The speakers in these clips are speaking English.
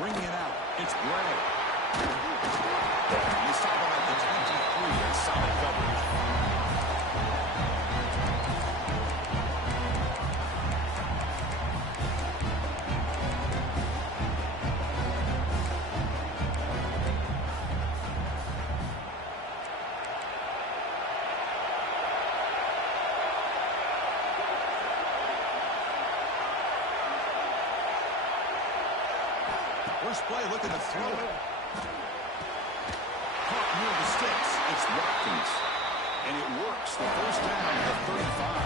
Bringing it out. It's Bray. He's stopping at the 23. That's solid coverage. First play, looking to throw it. Caught near the sticks. It's Watkins. And it works. The first down at the 35. I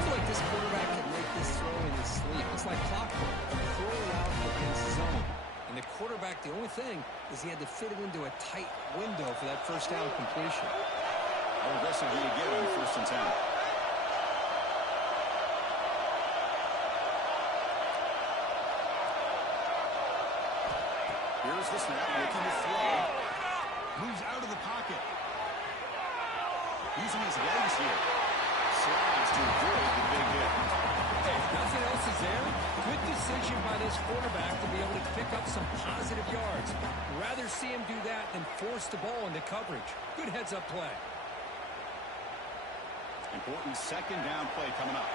feel like this quarterback can make this throw in his sleep. It's like clockwork. A throw route against zone. And the quarterback, the only thing is he had to fit it into a tight window for that first down completion. How aggressive do you get on first and 10? Here's the snap, looking to throw. Moves out of the pocket. Using his legs here. Slides to avoid the big hit. Hey, if nothing else is there, good decision by this quarterback to be able to pick up some positive yards. Rather see him do that than force the ball into coverage. Good heads-up play. Important second down play coming up.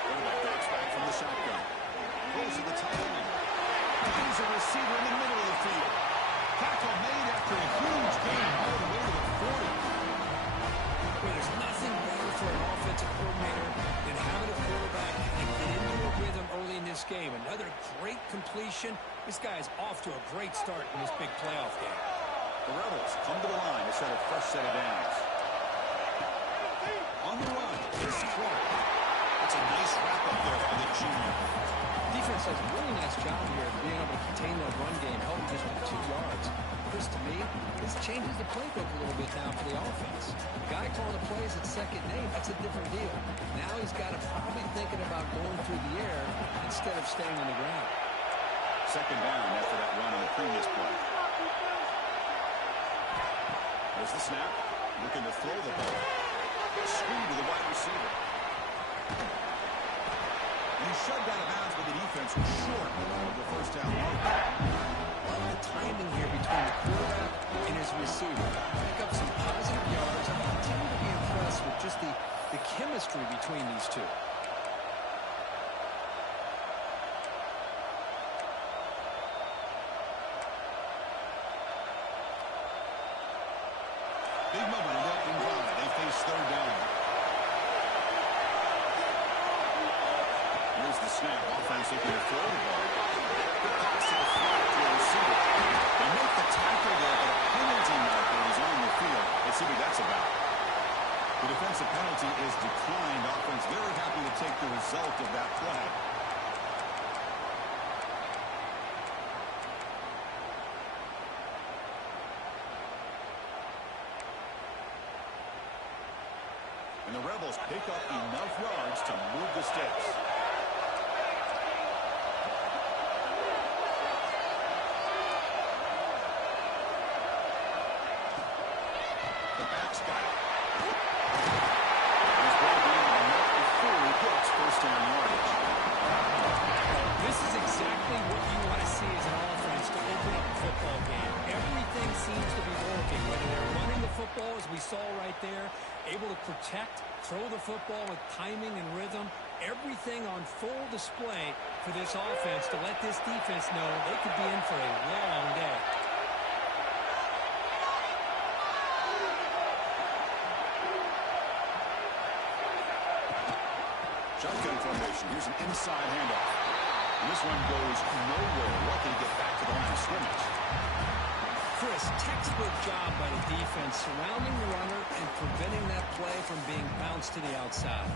Quarterback drops back from the shotgun. Goes to the tight end. He's a receiver in the middle of the field. Tackle made after a huge gain all the way to the 40. Well, there's nothing better for an offensive coordinator than having a quarterback and get into a rhythm early in this game. Another great completion. This guy is off to a great start in this big playoff game. The Rebels come to the line to set a fresh set of downs. On the run, it's Clark. It's a nice wrap-up there for the junior. Defense does a really nice job here of being able to contain that run game, held just with 2 yards. Chris, to me, this changes the playbook a little bit now for the offense. The guy calling the plays at second name, that's a different deal. Now he's got to probably thinking about going through the air instead of staying on the ground. Second down after that run on the previous play. There's the snap. Looking to throw the ball. Screen to the wide receiver. And he shoved out of bounds, but the defense was short of the first down mark. Love the timing here between the quarterback and his receiver. Pick up some positive yards. I continue to be impressed with just the chemistry between these two. Big moment in opening drive. They face third down. Here's the snap. Offense looking to throw the ball. Good pass to the flat to the receiver. They make the tackle there, but a penalty marker is on the field. Let's see what that's about. The defensive penalty is declined. Offense very happy to take the result of that play. And the Rebels pick up enough yards to move the sticks. The back's got it. He's brought in enough before he gets first down yardage. This is exactly what you want to see as an offense to open up a football game. Everything seems to be working, whether they're running the football, as we saw right there, able to protect, throw the football with timing and rhythm, everything on full display for this offense to let this defense know they could be in for a long day. Shotgun formation. Here's an inside handoff. And this one goes nowhere. Lucky to get back to the line of scrimmage. Chris, textbook job by the defense surrounding the runner and preventing that play from being bounced to the outside.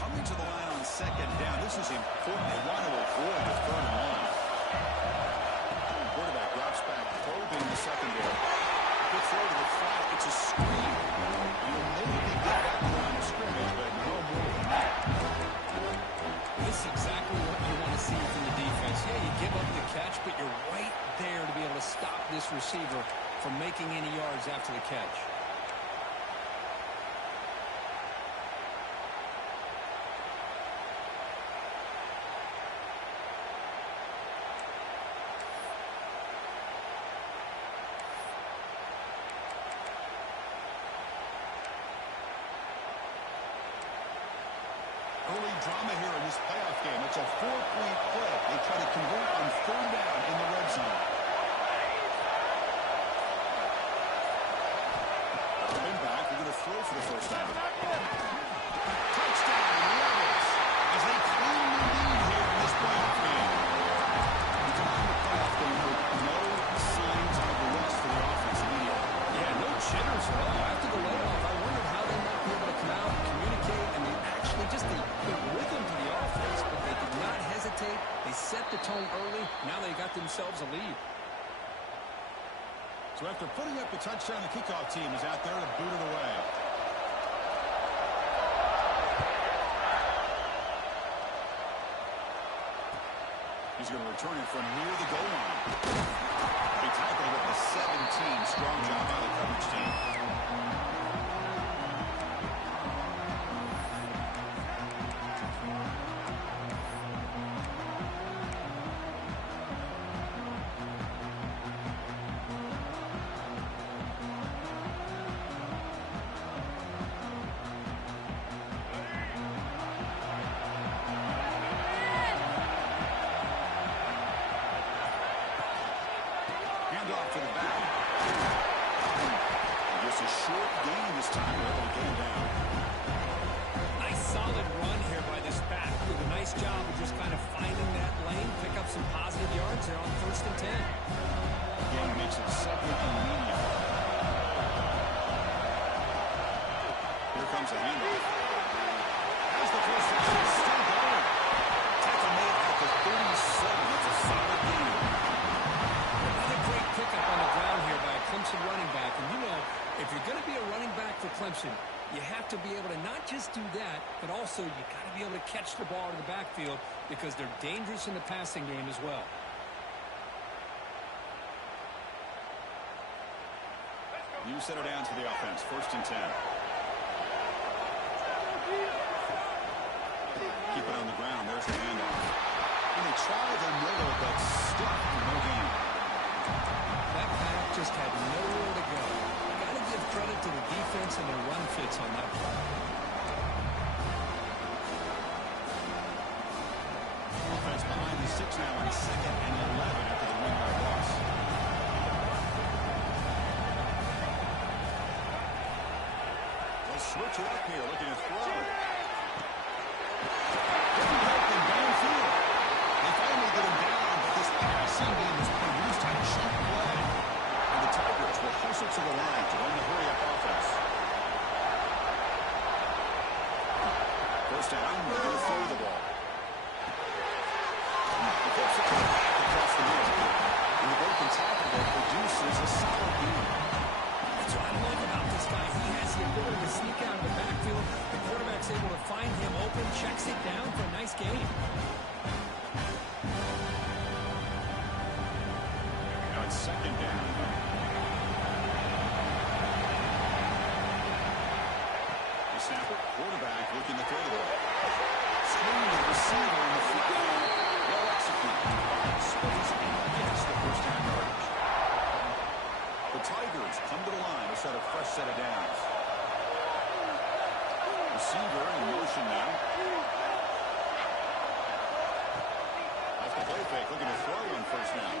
Coming to the line on second down. This is important. They want to avoid the third and long. Quarterback drops back, probing the secondary. Good throw to the flat. It's a screen. You'll maybe get back to the line of scrimmage, but no more than that. This is exactly what you want to see from the defense. Yeah, you give up the catch, but you're right there to be able to stop this receiver from making any yards after the catch. Early drama here in this playoff game. It's a 4-point play. They try to convert on 3rd down in the red zone. Coming back, they're going to throw for the first down. Touchdown, Rebels, as they claim the lead here in this playoff game. You come out of the playoff game with no signs of the rest for the offense immediately. Yeah, no jitters at all. After the layoff, I wondered how they might be able to come out and communicate, and they actually just the rhythm to the offense, but they did not hesitate. They set the tone early. Now they got themselves a lead. So after putting up the touchdown, the kickoff team is out there to boot it away. He's going to return it from near the goal line. They tackled it at the 17. Strong job by the coverage team. Handoff to the back. Just a short gain this time. They're able to get him down. Nice solid run here by this back. Did a nice job of just kind of finding that lane, pick up some positive yards there on 1st and 10. Again, makes it 2nd and medium. Here comes a handoff. Has the first down. It's still going. Tackle made at the 37. That's a solid gain. Another great pickup on the ground here by a Clemson running back. And you know, if you're going to be a running back for Clemson, you have to be able to not just do that, but also you got to be able to catch the ball in the backfield because they're dangerous in the passing game as well. You set it down to the offense. 1st and 10. Keep it on the ground. There's the handoff. And they try the middle, but stuck. No gain. That pass just had nowhere to go. Got to give credit to the defense and their run fits on that play. Offense behind the 6 now on 2nd and 11 after the 1-yard loss. They'll switch it up here, looking to throw. Looking open downfield. They finally get him down, but this passing game has produced a cheap play. And the Tigers will hustle to the line to run the hurry-up offense. 1st down, they're going to throw the ball. He flips it to the back across the middle. And the broken tackle that produces a solid gain. That's what I love about this guy. He has the ability to sneak out of the backfield. The quarterback's able to find him open, checks it down for a nice gain. Now it's 2nd down. The snapper, quarterback looking to throw the ball. Screen the receiver in the flat. Well executed. Space and gets the 1st down yardage. The Tigers come to the line to set a fresh set of downs. Receiver in motion now. Off the play fake, looking to throw on 1st down.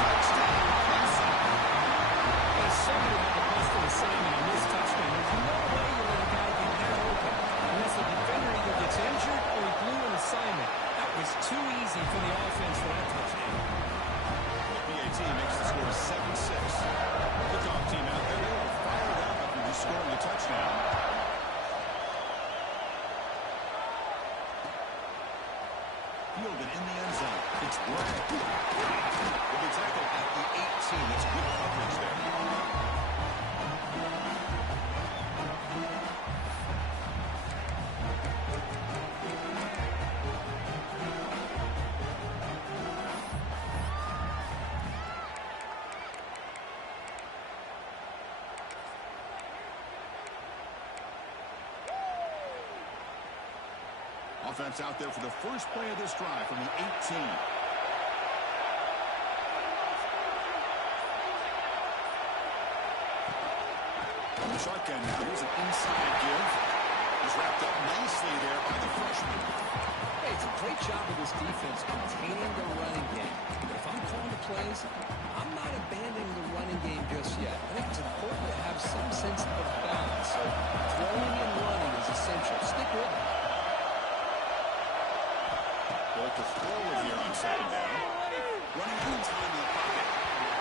Touchdown, Clemson. There's somebody had the best of assignment on this touchdown. There's no way you let a guy get that open unless the defender either gets injured or he blew an assignment. That was too easy for the offense for that touchdown. The PAT makes the score 7-6. Kickoff team out there, they were fired up after just scoring a touchdown. Fielded in the end zone. It's Brett. Will be tackled at the 18. That's good coverage there. Offense out there for the first play of this drive from the 18. On the shotgun now, here's an inside give. He's wrapped up nicely there by the freshman. Hey, it's a great job of this defense containing the running game. But if I'm calling the plays, I'm not abandoning the running game just yet. I think it's important to have some sense of balance. So throwing and running is essential. Stick with it. They'll to throw it here on second down. Running out of time in the pocket.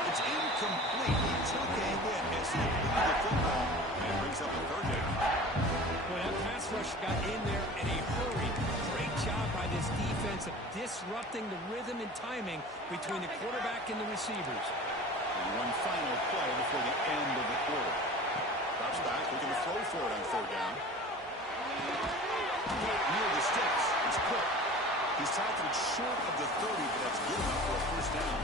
It's incomplete. He took a hit as he threw the football, and it brings up a third down. Well, that pass rush got in there in a hurry. Great job by this defense of disrupting the rhythm and timing between the quarterback and the receivers. And one final play before the end of the quarter. Drops back, looking to throw for it on third down. Near the sticks. It's quick. He's tackled short of the 30, but that's good enough for a first down.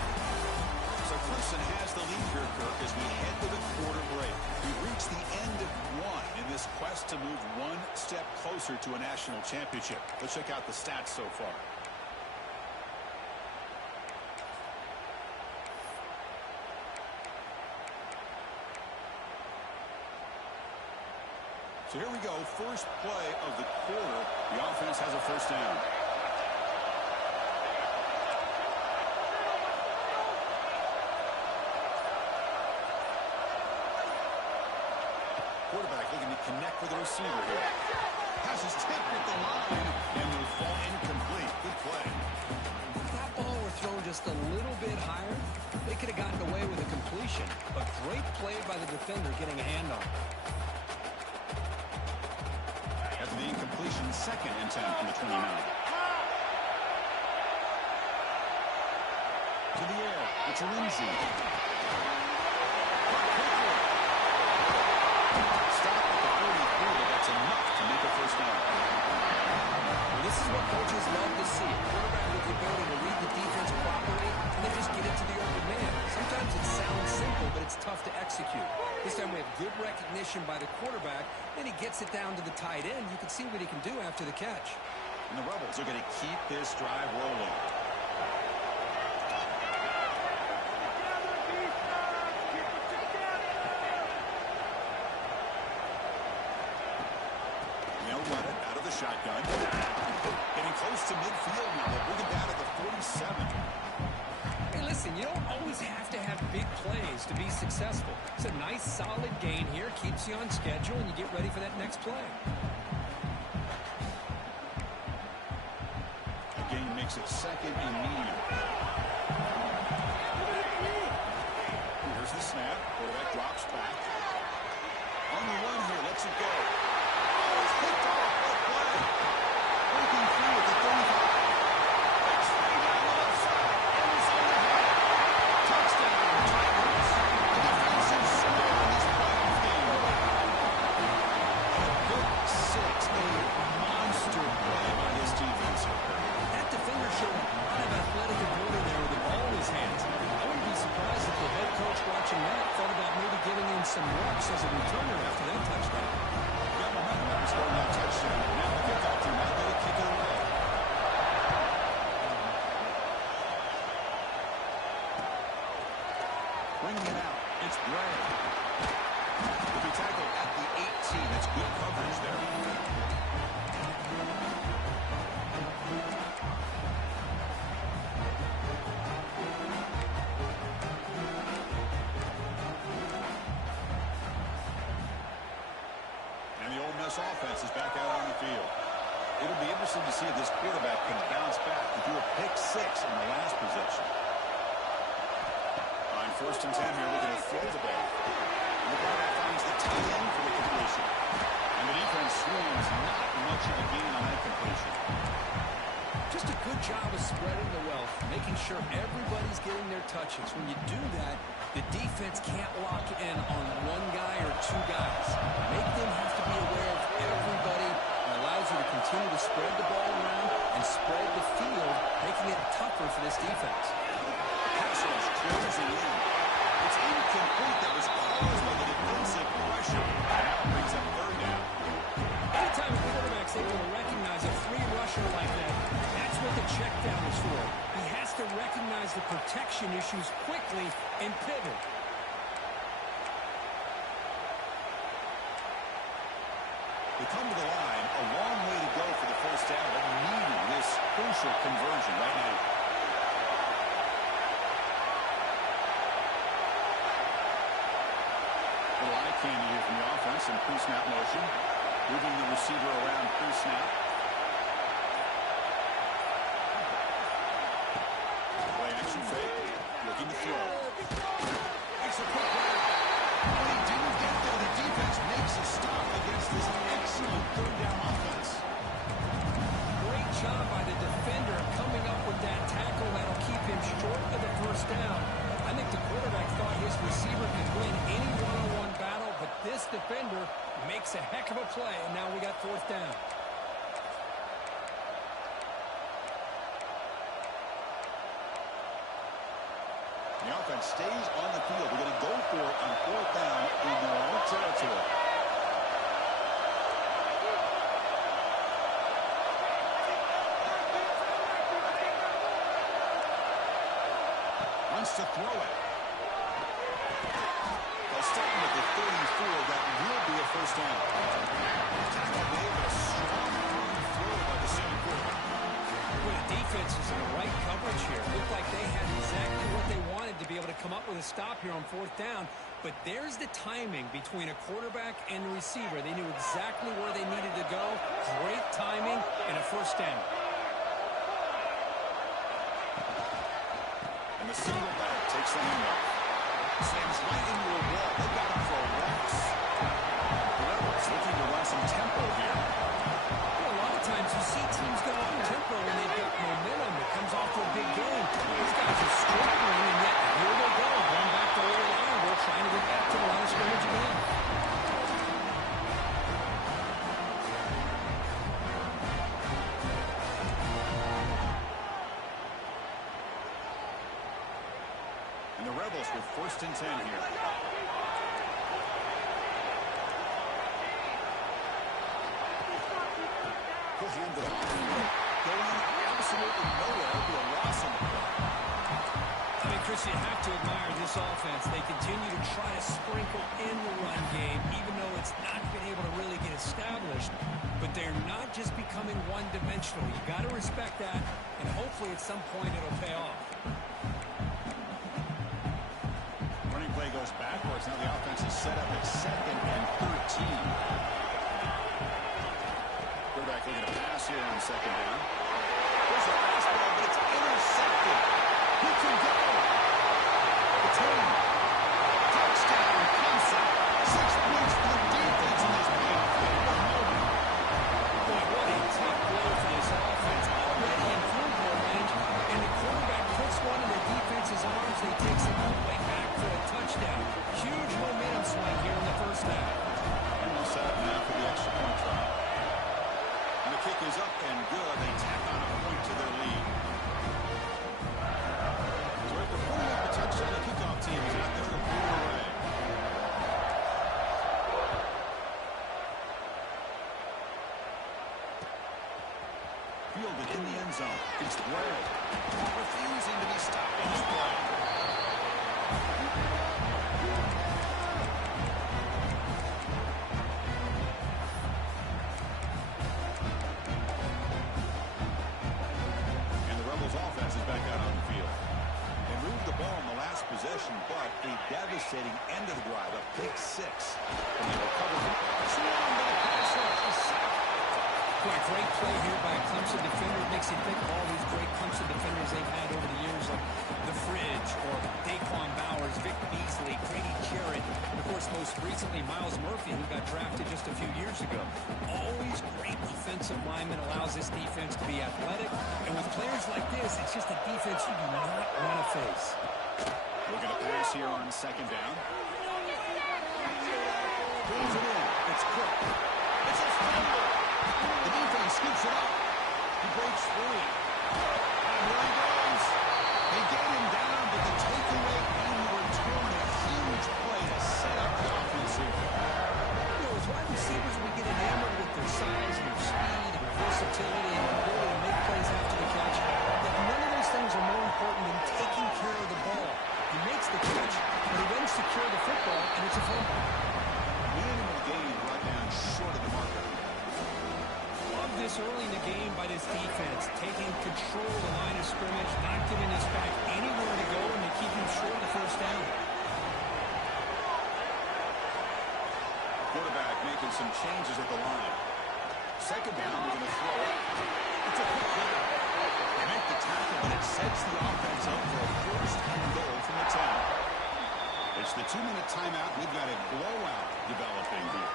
So Clemson has the lead here, Kirk, as we head to the quarter break. We've reached the end of one in this quest to move one step closer to a national championship. Let's check out the stats so far. So here we go. First play of the quarter. The offense has a first down. Quarterback looking to connect with the receiver here. Pass is tipped at the line and will fall incomplete. Good play. If that ball were thrown just a little bit higher, they could have gotten away with a completion. But great play by the defender getting a hand on it. After the incompletion, second and 10 from the 29. To the air. It's Lindsey. First down. Well, this is what coaches love to see. A quarterback with the ability to read the defense properly and then just get it to the open man. Sometimes it sounds simple, but it's tough to execute. This time we have good recognition by the quarterback. Then he gets it down to the tight end. You can see what he can do after the catch. And the Rebels are going to keep this drive rolling. Shotgun. Getting close to midfield now. They'll bring it down to the 47. Hey, listen, you don't always have to have big plays to be successful. It's a nice, solid gain here. Keeps you on schedule, and you get ready for that next play. The gain makes it second and medium. Here's the snap. Quarterback drops back. On the run here. Lets it go. Oh, it's picked off. Breaking through at the 35. That's way down the left side. And it's overhead. Touchdown, Tigers. The defensive score in this playoff game. Pick six. A monster play by this defense. That defender showed a lot of athletic ability there with the ball in his hands. I wouldn't be surprised if the head coach watching that thought about maybe giving him some reps as a returner after that touchdown. Got momentum after scoring that touchdown. Now the kickoff team out there to kick it away. Bringing it out. It's Bray. Will be tackled at the 18. That's good coverage there. And the Ole Miss offense is back out on the field. It'll be interesting to see if this quarterback can bounce back. He threw a pick six in the last possession. On first and 10 here, looking to throw the ball. And the quarterback finds the tight end for the completion. And the defense swings not much of a gain on that completion. Just a good job of spreading the wealth, making sure everybody's getting their touches. When you do that, the defense can't lock in on one guy or two guys. Make them have to be aware of everybody, and allows you to continue to spread the ball around and spread the field, making it tougher for this defense. Pass rush closing in. It's incomplete. That was caused by the defensive pressure. Now brings up third down. Anytime a quarterback's able to recognize a free rusher like recognize the protection issues quickly and pivot. They come to the line, a long way to go for the first down, but needing this crucial conversion right now. A lot of candy here from the offense in pre-snap motion. Moving the receiver around pre-snap. Play action fake. Looking to throw. Makes a quick grab. When he didn't get there, the defense makes a stop against this excellent third down offense. Great job by the defender coming up with that tackle that'll keep him short of the first down. I think the quarterback thought his receiver could win any one-on-one battle, but this defender makes a heck of a play, and now we got fourth down. The offense stays on the field. They're going to go for it on fourth down in their own territory. Wants to throw it. They'll start him at the 34. That will be a first down. Tackle made, but a strong throw by the center quarterback. Well, the defense is in the right coverage here. Looked like they had exactly what they wanted to be able to come up with a stop here on fourth down. But there's the timing between a quarterback and the receiver. They knew exactly where they needed to go. Great timing and a first down. And the single back takes the hand off. Slams right into a wall. They got him for a loss. The Rebels looking to run some tempo here. Well, a lot of times you see teams go on tempo when they've got momentum. It comes off to a big game. These guys are struggling, and yet here they go. Going back to the line. We're trying to get back to the line of scrimmage again. And the Rebels with first and 10 here. He'll hand it off. Going absolutely nowhere. It'll be a loss on the play. I mean, Chris, you have to admire this offense. They continue to try to sprinkle in the run game, even though it's not been able to really get established. But they're not just becoming one-dimensional. You got to respect that, and hopefully at some point it'll pay off. Running play goes backwards. Now the offense is set up at 2nd and 13. Quarterback looking to pass here on second down. There's a fastball, but it's intercepted. He can go. The team. Touchdown, Clemson. 6 points for the defense in this game. Boy, what a tough blow for this offense. Already in field goal range, and the quarterback puts one in the defense's arms, and he takes it all the way back for a touchdown. Huge momentum swing here in the first half. And we'll set up now for the extra point try. And the kick is up and good. They tack on a point to their lead. So after putting up a touchdown, the kickoff team is out there to pull it away. Fielded in the end zone. It's Bray. Refusing to be stopped on this play. And the Rebels offense is back out on the field. They moved the ball in the last possession, but a devastating end of the drive, a pick 6. And they recovered it. Swarmed by the pass rush. Boy, great play here by a Clemson defender. It makes you think of all these great Clemson defenders they've had over the years, like the Fridge or Daquan Bowers, Vic Beasley, Grady Jarrett, and of course most recently Miles Murphy, who got drafted just a few years ago. Always great defensive lineman, allows this defense to be athletic, and with players like this, it's just a defense you do not want to face. Looking to pass here on second down. Pulls it in. It's Cook. It's a fumble. The defense scoops it up. He breaks free. And here he goes. They get him down, but the takeaway and the return, a huge play to set up the offense here. You know, as wide receivers, we get enamored with their size and their speed and versatility and ability to make plays after the catch. But none of those things are more important than taking this defense taking control of the line of scrimmage, not giving this back anywhere to go, and they keep him short of the first down. Quarterback making some changes at the line. Second down, we're going to throw it. It's a quick down. They make the tackle, but it sets the offense up for a first and goal from the 10. It's the 2-minute timeout. We've got a blowout developing here.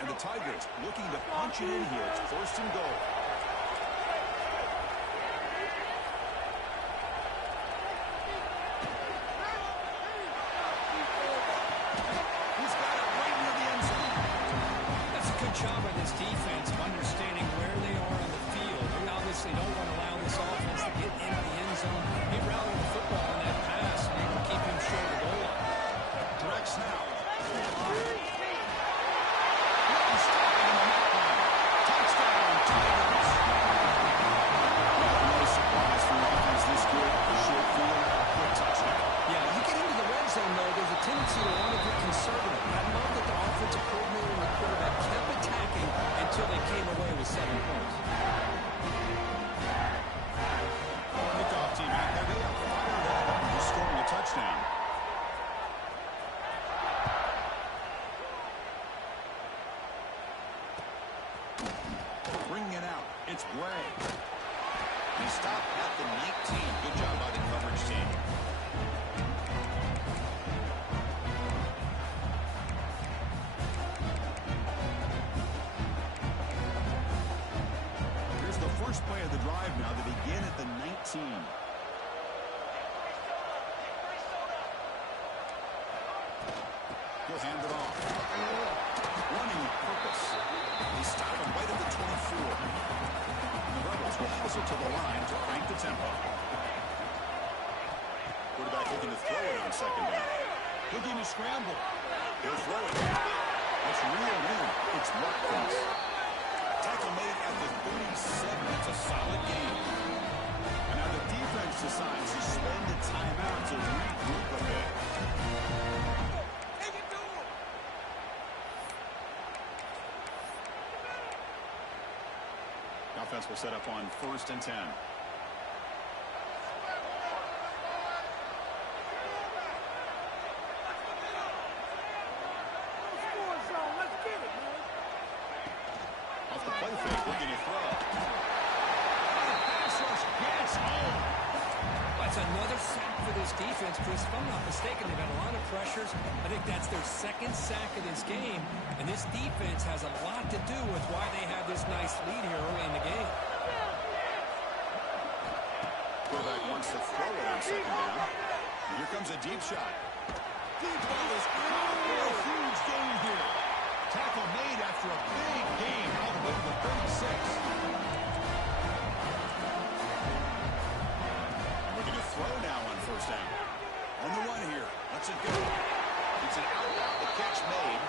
And the Tigers looking to punch it in here. It's first and goal. He's got it right near the end zone. That's a good job by this defense of understanding where they are on the field. They obviously don't want to allow this offense to get into the end zone. He rallied the football on that pass, and they can keep him short of the goal line. Direct snap. There's a tendency to want to get conservative. I love that the offensive coordinator and the quarterback kept attacking until they came away with 7 points. Kickoff team out there. They are fired up. He's scoring a touchdown. Bringing it out. It's Bray. He stopped at the 19. Good job by the coverage team. First play of the drive now. They begin at the 19. He'll hand it off. Running with purpose. They stop him right at the 24. The Rebels will hustle to the line to crank the tempo. Quarterback looking to throw it on second down. Looking to scramble. He'll throw it. That's real in. It's Watkins. Tackle made at the 37. That's a solid game. And now the defense decides to spend the timeout to regroup a bit. The offense will set up on 1st and 10. Play fake, looking to throw. Pass rush gets home. That's another sack for this defense, Chris. If I'm not mistaken, they've had a lot of pressures. I think that's their 2nd sack of this game. And this defense has a lot to do with why they have this nice lead here early in the game. Quarterback wants to throw it on second down. And here comes a deep shot. Deep ball is caught for a huge gain here. Tackle made after a big game all the way to the 36. Looking to throw now on 1st down. On the run here. Let's it go. It's an out. The catch made.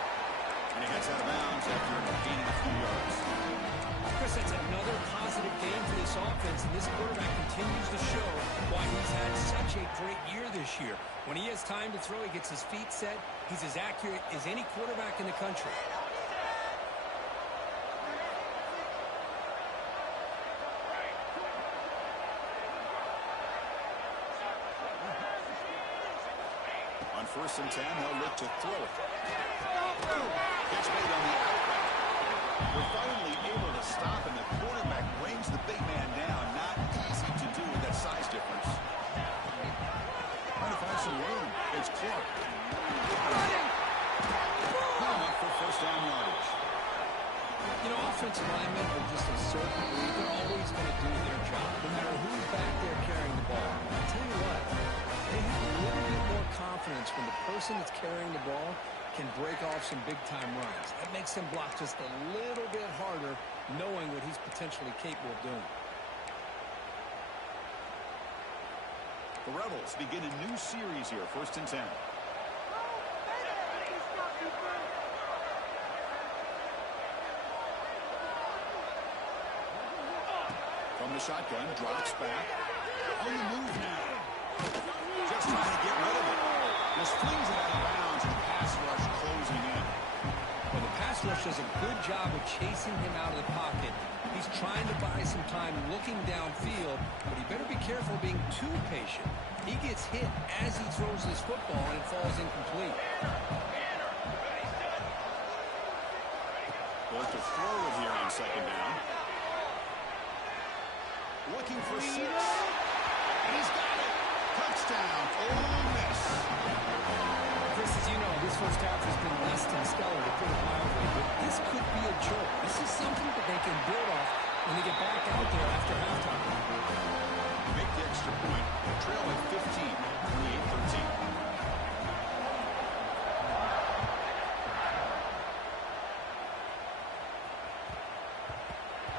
And he heads out of bounds after gaining a few yards. Chris, that's another positive game for this offense, and this quarterback continues to show why he's had such a great year this year. When he has time to throw, he gets his feet set. He's as accurate as any quarterback in the country. On 1st and 10, they'll look to throw it. Catch made on the outback. They're finally able to stop, and the quarterback brings the big man down. Not easy to do with that size difference. Trying to find some room. It's Clark. Pulling up for 1st down yardage. You know, offensive linemen are just a certain breed. They're always going to do their job, no matter who's back there carrying the ball. I'll tell you what, they have a little bit more confidence when the person that's carrying the ball can break off some big-time runs. That makes them block just a little bit harder, knowing what he's potentially capable of doing. The Rebels begin a new series here, 1st and 10. From the shotgun, drops back. On the move does a good job of chasing him out of the pocket. He's trying to buy some time looking downfield, but he better be careful being too patient. He gets hit as he throws this football, and it falls incomplete. Goes to throw it here on second down. Looking for 6. And he's got it. Touchdown, Ole Miss. Chris, as you know, this first half has been less than stellar, to put it mildly, but this could be a jolt. This is something that they can build off when they get back out there after halftime. Make the extra point. Trail at 15, 28-13.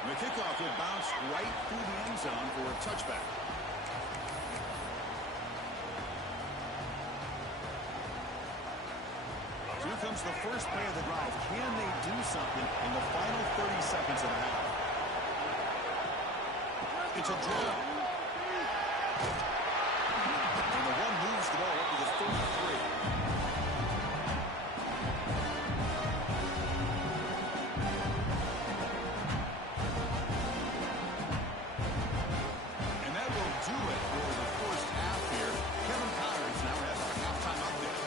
The kickoff will bounce right through the end zone for a touchback. So here comes the first play of the drive. Can they do something in the final 30 seconds of the half? It's a draw. And the one moves the ball up to the 33. And that will do it for the first half here. Kevin Connors now has our halftime update.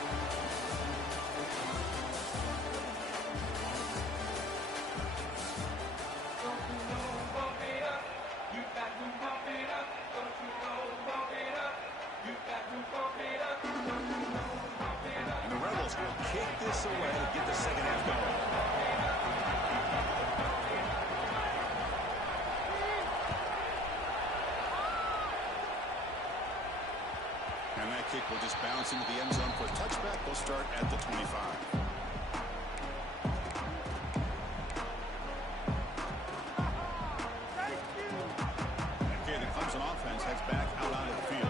And the Rebels will kick this away to get the second half going. And that kick will just bounce into the end zone for a touchback. They'll start at the 25. Okay, the Clemson offense heads back out onto the field.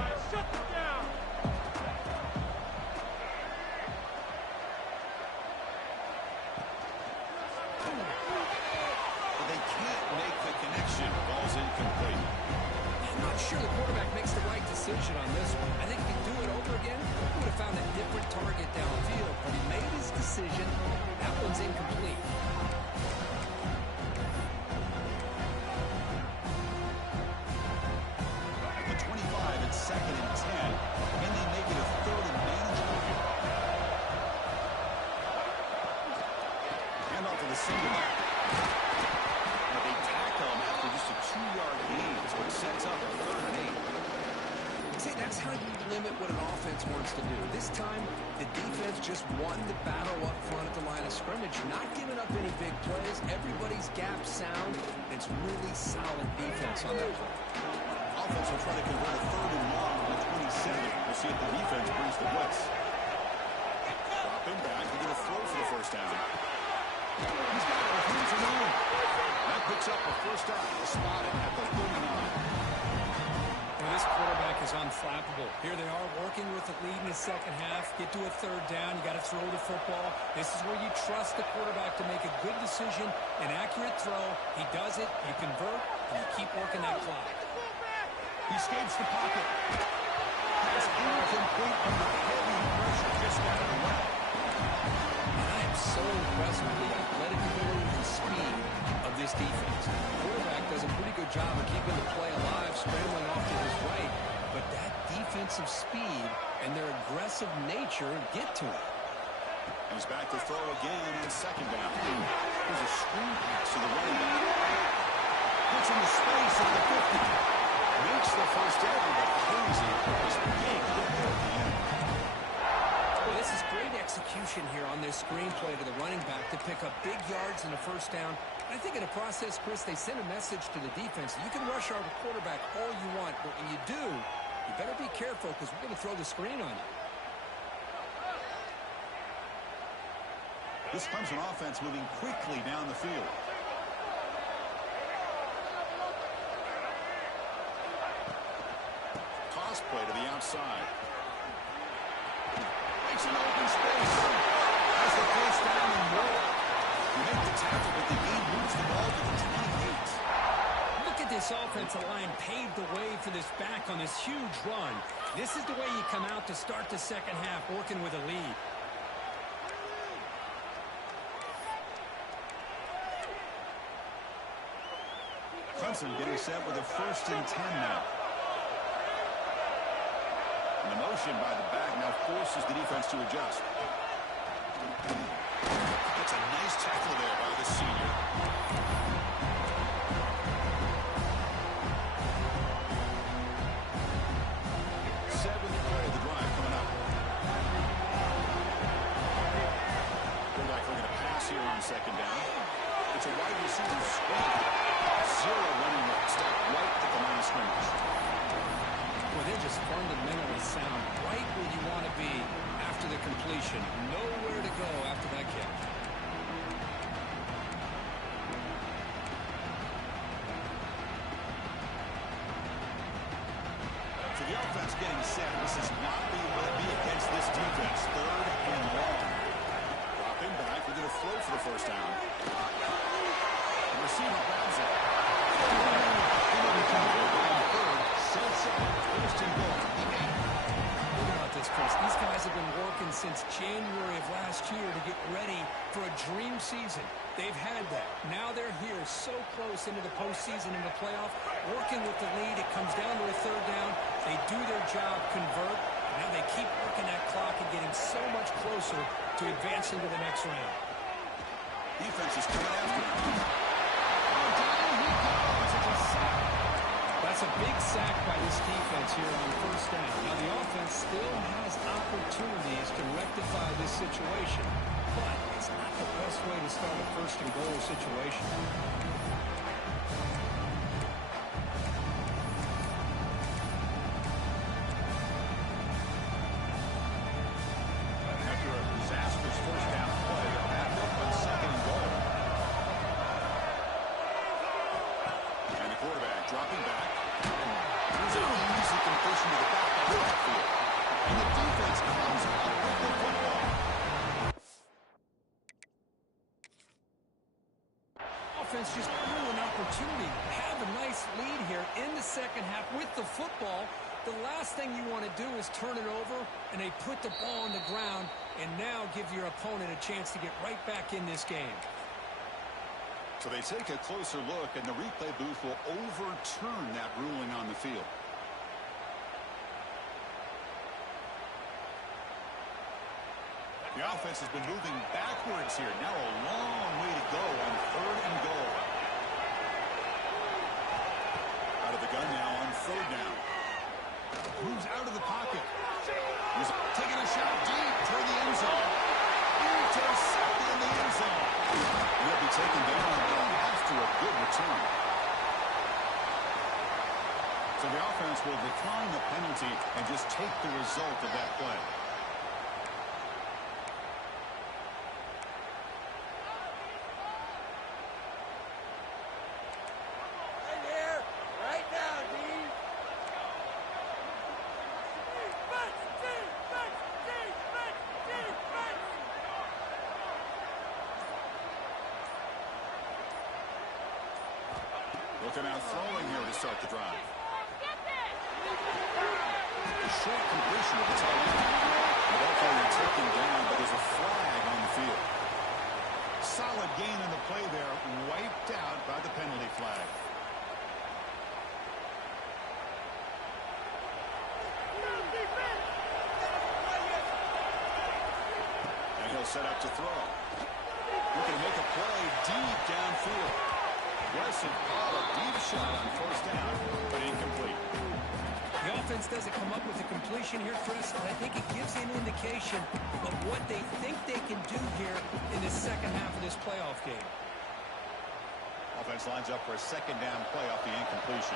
But they can't make the connection. Ball's incomplete. I'm not sure the quarterback makes the right decision on this one. I think if he do it over again, he would have found a different target downfield, but he made his decision. That one's incomplete. At the 25, it's 2nd and 10. And they make it a 3rd and manageable here. Hand off to the single back. But they tackle him after just a 2-yard gain. So it sets up a 3rd and 8. See, that's how you limit what an offense wants to do. This time, the defense just won the battle up front at the line of scrimmage, not giving up any big plays. Everybody's gap sound. It's really solid defense on that front. Offense will try to convert a 3rd and long on the 27. We'll see if the defense brings the blitz. Dropping back to get a throw for the first down. He's got it with hands alone. That picks up a first down. Spotted at the 39. This quarterback is unflappable. Here they are working with the lead in the second half. Get to a 3rd down. You got to throw the football. This is where you trust the quarterback to make a good decision, an accurate throw. He does it, you convert, and you keep working that clock. He escapes the pocket. Pass incomplete under heavy pressure. Just got it away. And I am so impressed with the athletic ability and speed of this defense. The quarterback does a pretty good job of keeping the play alive, scrambling off to his right, but that defensive speed and their aggressive nature get to him. He's back to throw again on 2nd down. There's a screen pass to the running back. Puts in the space at the 50. Makes the first down, but Casey is big hit there at the end. Well, this is great execution here on this screenplay to the running back to pick up big yards in the first down. I think in the process, Chris, they send a message to the defense. You can rush our quarterback all you want, but when you do, you better be careful because we're going to throw the screen on you. This Clemson offense moving quickly down the field. Toss play to the outside. Makes an open space. Has the first down and more. You make the tackle, but the game moves the ball to the 28. Look at this offensive line paved the way for this back on this huge run. This is the way you come out to start the second half, working with a lead. Johnson getting set with a 1st and 10 now. And the motion by the back now forces the defense to adjust. That's a nice tackle there by the senior. 7th play of the drive coming up. Looks like we're going to pass here on 2nd down. It's a wide receiver screen. 0 running stop right at the line of scrimmage. Well, they're just fundamentally sound right where you want to be after the completion. Nowhere to go after that catch. So the offense getting set. This is not where you want to be against this defense. 3rd and long. Dropping back. We're going to throw for the 1st down. The receiver grabs it. Sets up 1st and goal. Think about this, Chris. These guys have been working since January of last year to get ready for a dream season. They've had that. Now they're here so close into the postseason and the playoff, working with the lead. It comes down to a 3rd down. They do their job, convert. Now they keep working that clock and getting so much closer to advancing to the next round. Defense is coming after him. That's a big sack by this defense here on 1st down. Now, the offense still has opportunities to rectify this situation, but it's not the best way to start a 1st and goal situation. After a disastrous 1st down play, they're back up on 2nd and goal. And the quarterback dropping back. Here's an easy completion to the back of the backfield. And the defense comes up with the football. Offense just blew an opportunity. Have a nice lead here in the 2nd half with the football. The last thing you want to do is turn it over, and they put the ball on the ground and now give your opponent a chance to get right back in this game. So they take a closer look, and the replay booth will overturn that ruling on the field. The offense has been moving backwards here. Now a long way to go on 3rd and goal. Out of the gun now on 3rd down. Moves out of the pocket. He's taking a shot deep toward the end zone. Intercepted in the end zone. He'll be taken down after a good return. So the offense will decline the penalty and just take the result of that play. Looking out throwing here to start the drive. A short completion of the tight end. They're taken down, but there's a flag on the field. Solid gain in the play there, wiped out by the penalty flag. And he'll set up to throw. Looking to make a play deep downfield. Aggressive ball, a deep shot on 1st down, but incomplete. The offense doesn't come up with a completion here, Chris, and I think it gives you an indication of what they think they can do here in the 2nd half of this playoff game. Offense lines up for a 2nd down play off the incompletion.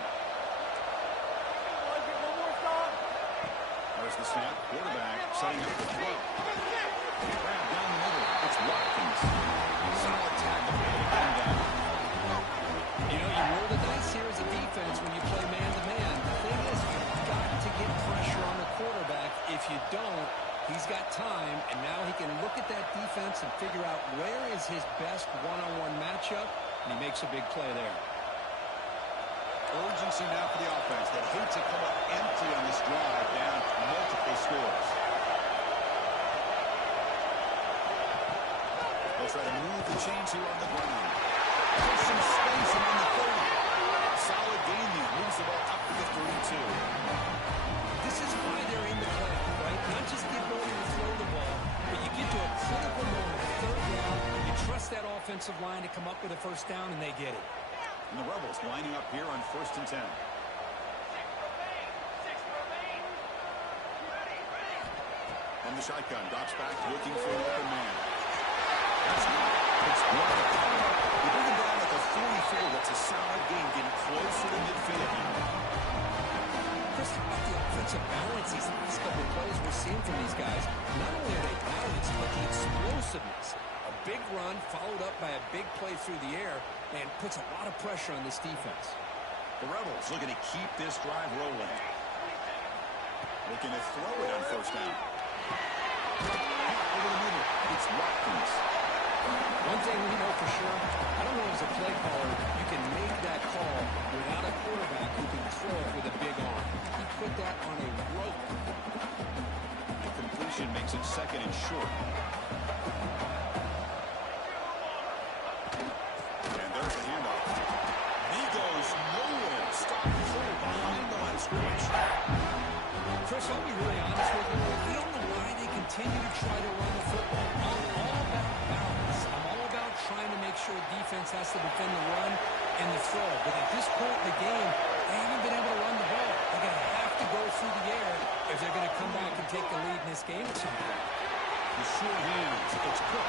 There's the snap. Quarterback setting up the throw. Grab down the middle. It's Watkins. Solid tackle. Down. You know, you roll the dice here as a defense when you play man-to-man. The thing is, you've got to get pressure on the quarterback. If you don't, he's got time, and now he can look at that defense and figure out where is his best one-on-one matchup, and he makes a big play there. Urgency now for the offense. They hate to come up empty on this drive, down multiple scores. They'll try to move the chains here on the ground. There's some space around the 30. gain the moves the ball up to the 32. This is why they're in the play, right? Not just the ability to throw the ball, but you get to a critical moment, third down, you trust that offensive line to come up with a first down, and they get it. And the Rebels lining up here on 1st and 10. From the shotgun, drops back, looking for an open man. That's not. It's blocked. You bring him down at the 44. That's a solid gain, getting closer to midfield now. Chris, about the offensive balance these last couple of plays we're seeing from these guys. Not only are they balanced, but the explosiveness. A big run followed up by a big play through the air and puts a lot of pressure on this defense. The Rebels looking to keep this drive rolling. Looking to throw it on first down. Over the middle, it's Watkins. One thing we know for sure, I don't know as a play caller, you can make that call without a quarterback who can throw it with a big arm. He put that on a rope. The completion makes it 2nd and short. And there's the handoff. He goes nowhere. Stop cold behind the line of scrimmage. Chris, I'll be really honest with you. I don't know why they continue to try to run the football. I'm all about balance. I'm all about trying to make sure defense has to defend the run and the throw. But at this point in the game, they haven't been able to run the ball. They're going to have to go through the air if they're going to come back and take the lead in this game at some point. The short hands. It's Cook.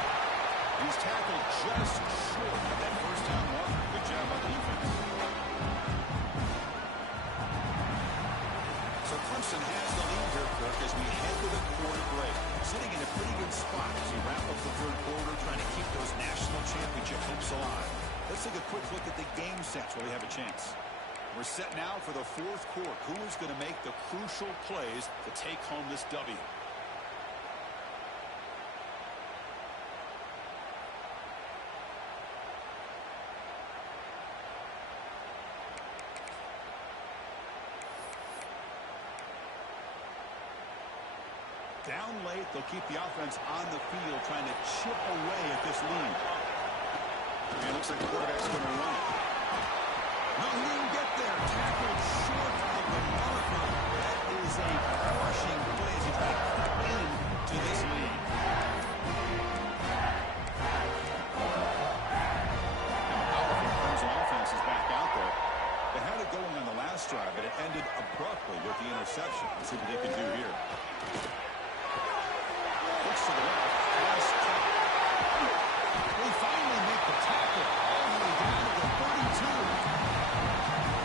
He's tackled just short of that first down marker. Good job by the defense. So Clemson has the lead here, Kirk, as we head to the quarter break. Sitting in a pretty good spot as we wrap up the third quarter, trying to keep those national championship hopes alive. Let's take a quick look at the game sets while we have a chance. We're set now for the fourth quarter. Who is going to make the crucial plays to take home this W? Down late, they'll keep the offense on the field, trying to chip away at this lead. And it looks like the quarterback's going to run it. No, he didn't get there. Tackled short of the marker. That is a crushing play as he tries to cut into this lead. And the powerful Clemson offense is back out there. They had it going on the last drive, but it ended abruptly with the interception. Let's see what they can do here. Looks to the left. Pass cut. They finally make the tackle all the way down to the 32.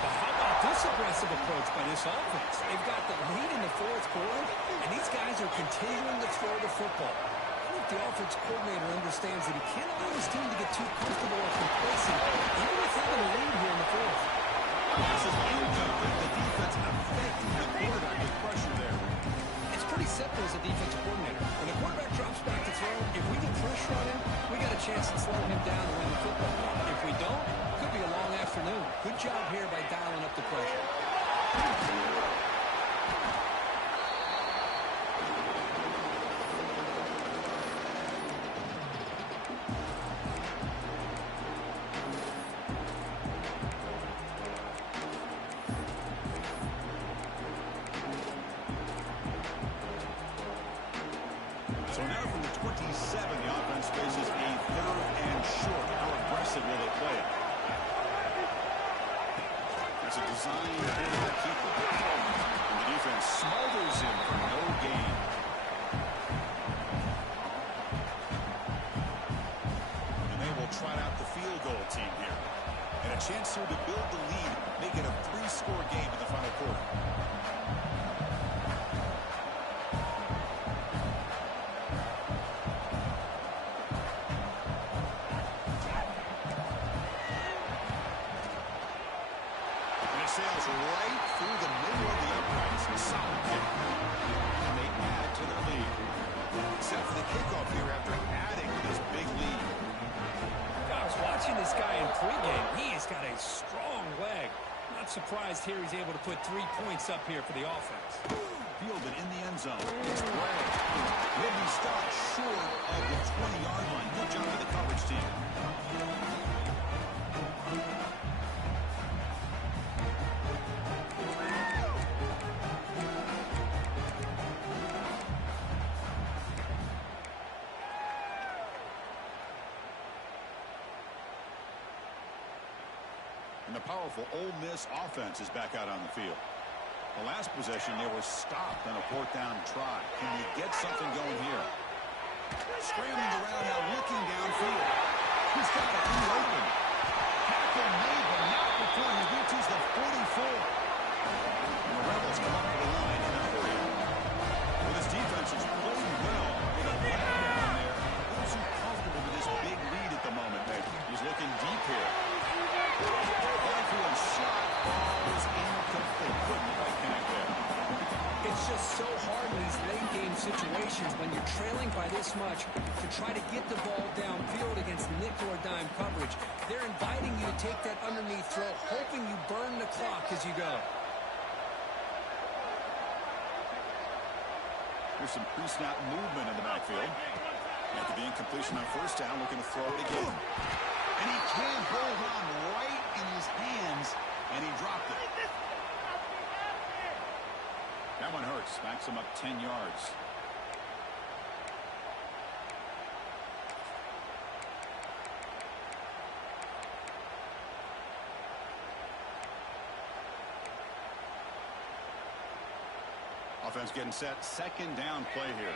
But how about this aggressive approach by this offense? They've got the lead in the fourth quarter, and these guys are continuing to throw the football. I think the offense coordinator understands that he can't allow his team to get too comfortable or complacent, even with having a lead here in the fourth. This is incomplete. The defense affecting the quarterback with pressure there. It's pretty simple as a defensive coordinator. When the quarterback drops back to throw, if we get pressure on him, we got a chance to slow him down and win the football game. If we don't, it could be a long afternoon. Good job here by dialing up the pressure. So now from the 27, the offense faces a 3rd and short. How aggressive will they play it? It's a design to keep it. And the defense smothers him for no gain. And they will trot out the field goal team here. And a chance here to build the lead, make it a 3-score game in the final quarter. Sails right through the middle of the uprights. Solid kick. And they add to their lead. Set for the kickoff here after adding to this big lead. I was watching this guy in pregame. He has got a strong leg. Not surprised here he's able to put 3 points up here for the offense. Fielded in the end zone. It's Gray. Will be stopped short of the 20-yard line. Good job by the coverage team. powerful Ole Miss offense is back out on the field. The last possession, they were stopped on a 4th down try. Can you get something going here? Scrambling around now, looking downfield. He's got it open. Tackle made, but not before he reaches the 44. And the Rebels come up to the line in a hurry. Well, this defense has played well with a flag down there. Not too comfortable with this big lead at the moment. He's looking deep here. Downfield shot. Ball is incomplete. Couldn't quite connect there. It's just so hard in these late-game situations when you're trailing by this much to try to get the ball downfield against nickel or dime coverage. They're inviting you to take that underneath throw, hoping you burn the clock as you go. There's some pre-snap movement in the backfield. After the incompletion on 1st down, looking to throw it again. And he can hold on right in his hands, and he dropped it. That one hurts. Backs him up 10 yards. Offense getting set. 2nd down play here.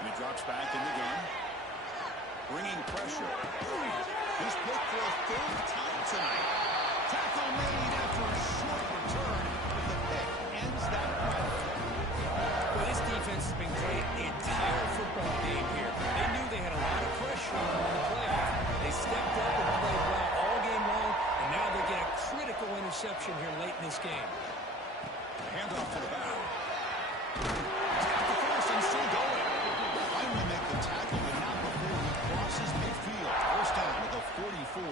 And he drops back in the gun. Bringing pressure. He's picked for a 3rd time tonight. Tackle made after a short return. But the pick ends that drive. Well, this defense has been great the entire football game here. They knew they had a lot of pressure on them in the playoff. They stepped up and played well all game long, and now they get a critical interception here late in this game. Handoff to the back. Tackle first and still going. Finally make the tackle, but not before he crosses midfield. 1st down with a 44.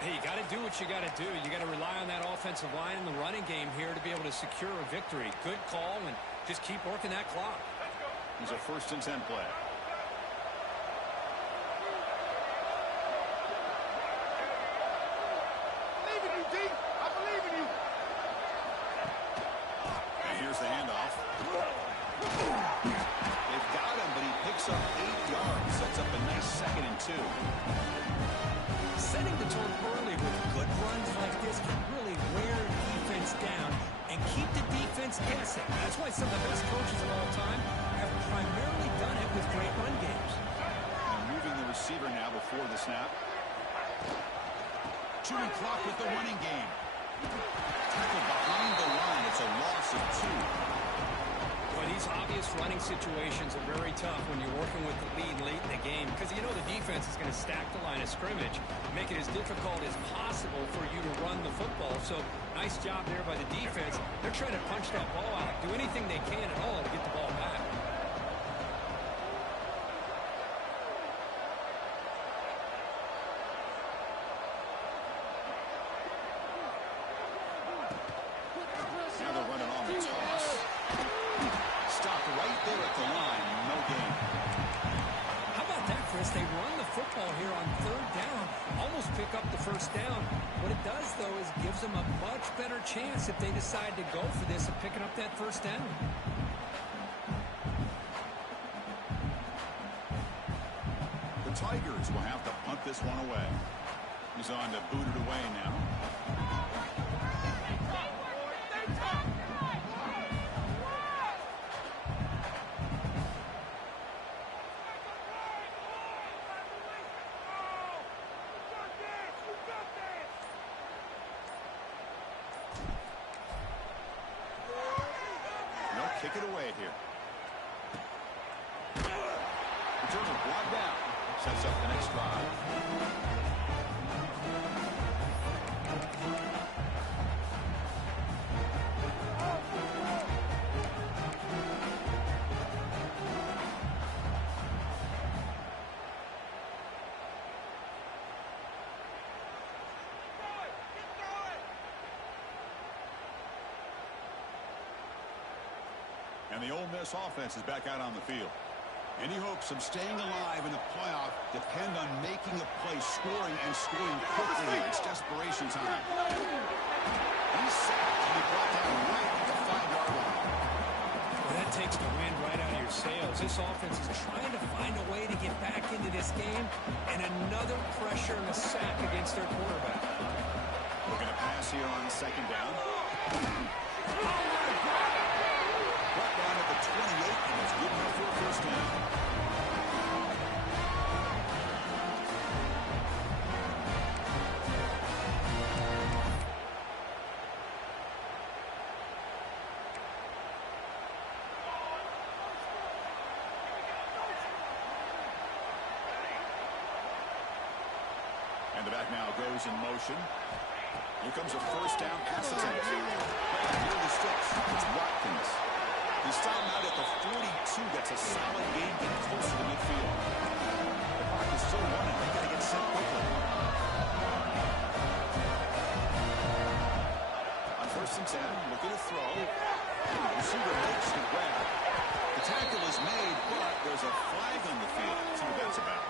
Hey, you got to do what you got to do. You got to rely on that offensive line in the running game here to be able to secure a victory. Good call, and just keep working that clock. He's a 1st and 10 play. And here's the handoff. They've got him, but he picks up 8 yards. Sets up a nice 2nd and 2. Setting the tone early with good runs like this can really wear defense down and keep the defense guessing. That's why some of the best coaches of all time have primarily done it with great run games. And moving the receiver now before the snap. Shooting clock with the running game. Tackled behind the line. It's a loss of 2. Well, these obvious running situations are very tough when you're working with the lead late in the game because you know the defense is going to stack the line of scrimmage, make it as difficult as possible for you to run the football. So nice job there by the defense. They're trying to punch that ball out, do anything they can at all to get the ball back. Now they're running on the toss. Stopped right there at the line. No gain. How about that, Chris? They run the football here on 3rd down, almost pick up the 1st down. What it does, though, is gives them a much better chance if they decide to go for this of picking up that 1st down. The Tigers will have to punt this one away. He's on to boot it away now. Kick it away here. Returner brought down. Sets up the next drive. And the Ole Miss offense is back out on the field. Any hopes of staying alive in the playoff depend on making a play, scoring, and scoring quickly. It's desperation time. He's sacked and he brought down right at the 5-yard line. Well, that takes the wind right out of your sails. This offense is trying to find a way to get back into this game, and another pressure and a sack against their quarterback. Looking to pass here on second down. Brought down at the 28, and it's good enough for a first down. And the back now goes in motion. Here comes a first down pass attempt. Near the sticks. It's Watkins. He's stopped out at the 42. That's a solid gain, getting closer to midfield. The clock is still running. They've got to get set quickly. On first and 10, looking to throw. Receiver makes the grab. The tackle is made, but there's a flag on the field. See what that's about.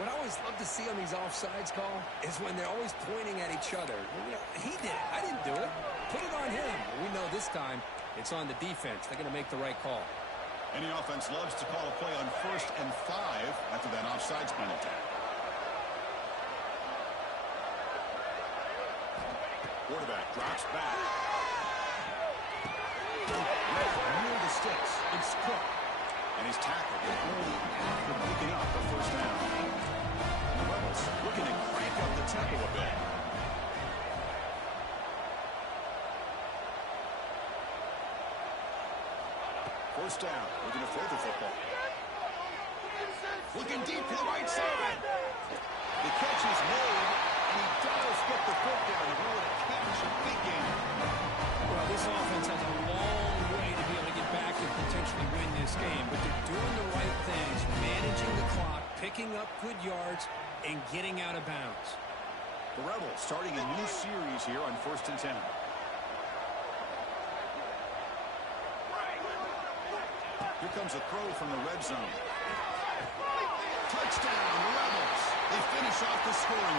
What I always love to see on these offsides call is when they're always pointing at each other. You know, he did it. I didn't do it. Put it on him. We know this time it's on the defense. They're going to make the right call. Any offense loves to call a play on 1st and 5 after that offsides penalty. Quarterback drops back. Near the sticks. It's Cook. And he's tackled with only after picking up the first down. And the Rebels looking to crank up the tempo a bit. First down, looking to throw the football. Looking deep to the right side. The catch is made, and he does get the foot down. And what a catch, a big game. Well, this offense has a long way to be able to get back and potentially win this game, but they're doing the right things, managing the clock, picking up good yards, and getting out of bounds. The Rebels starting a new series here on 1st and 10. Here comes a throw from the red zone. Touchdown, Rebels. They finish off the scoring.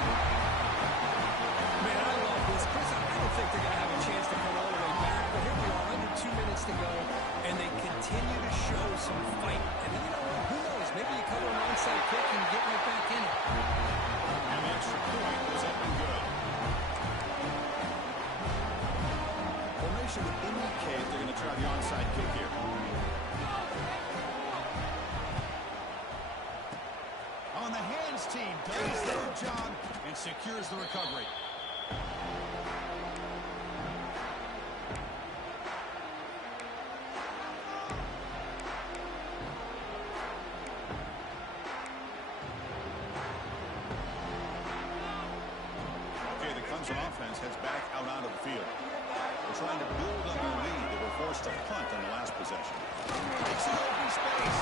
Man, I love this. Chris, I don't think they're going to have a chance to come all the way back, but here we are, under 2 minutes to go, and they continue to show some fight. And then, you know what? Who knows? Maybe you cover an onside kick and get right back in it. And the extra point was up and good. Formation would indicate they're going to try the onside kick here. On the hands team does their job and secures the recovery. Okay, the Clemson offense heads back out onto the field. They're trying to build on their lead. They were forced to punt on the last possession. Takes an open space.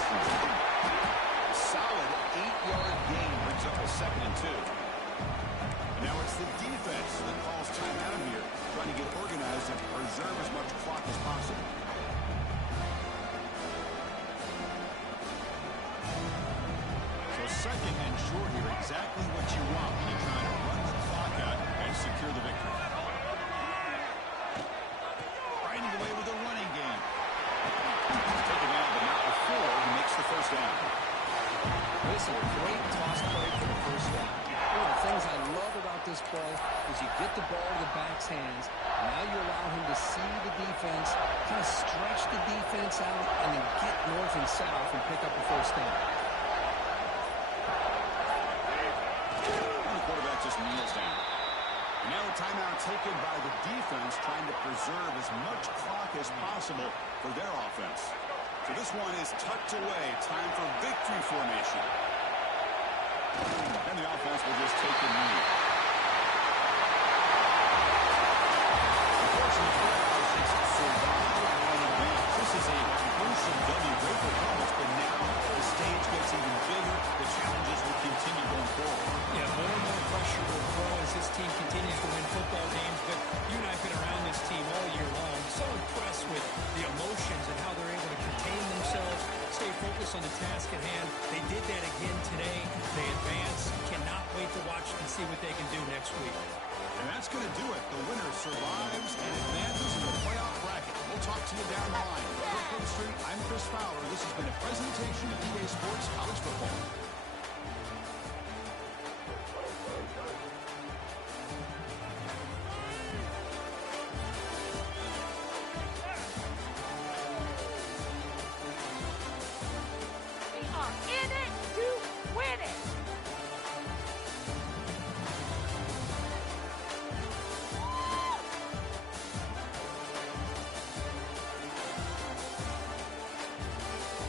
A solid 8-yard gain brings up a 2nd and 2. And now it's the defense that calls timeout here, trying to get organized and preserve as much clock as possible. So 2nd and short here, exactly what you want when you're trying to run the clock out and secure the victory. Riding away with a running game. Taken down, but not before he makes the first down. This is a great toss play for the first down. One of the things I love about this play is you get the ball to the back's hands. Now you allow him to see the defense, kind of stretch the defense out, and then get north and south and pick up the first down. And the quarterback just kneels down. And now a timeout taken by the defense, trying to preserve as much clock as possible for their offense. So this one is tucked away. Time for victory formation. And the offense will just take the lead. Unfortunately for us, it's survive and advance. This is a gruesome W. Great for college, but now the stage gets even bigger. The challenges will continue going forward. Yeah, more and more pressure will grow as this team continues to win football games, but you and I have been around this team all year long. So impressed with the emotions and how they're able to contain themselves, stay focused on the task at hand. They did that again today. They advance. Cannot wait to watch and see what they can do next week. And that's going to do it. The winner survives and advances in the playoff bracket. We'll We'll talk to you down the line. For Coach Street, I'm Chris Fowler. This has been a presentation of EA Sports College Football. We are in it to win it.